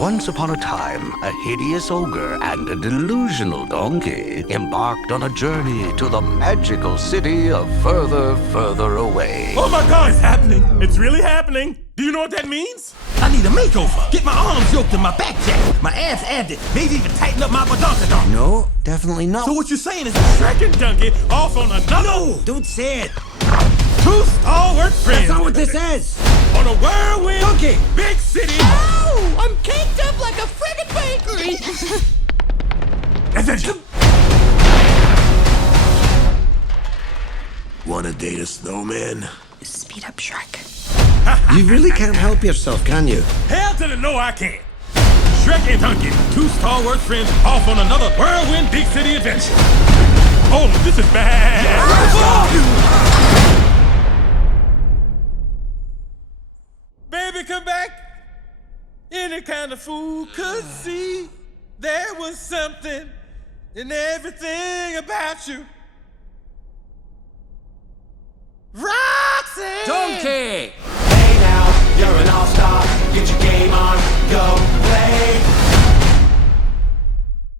Once upon a time, a hideous ogre and a delusional donkey embarked on a journey to the magical city of further away. Oh my God, it's happening. It's really happening. Do you know what that means? I need a makeover. Get my arms yoked and my back jacked, my abs added, maybe even tighten up my badonkadonk. No, definitely not. So what you're saying is Shrek and Donkey off on another... No, don't say it. Two stalwart friends. That's not what this is. On a whirlwind... Donkey. Big city... Ow! I'm caked up like a friggin' bakery! Attention! Wanna date a snowman? Speed up, Shrek. You really can't help yourself, can you? Hell to the no, I can't. Shrek and Donkey, two stalwart friends off on another whirlwind big city adventure. Oh, this is bad. Baby, come back. Any kind of fool could see there was something in everything about you. Roxanne! Donkey!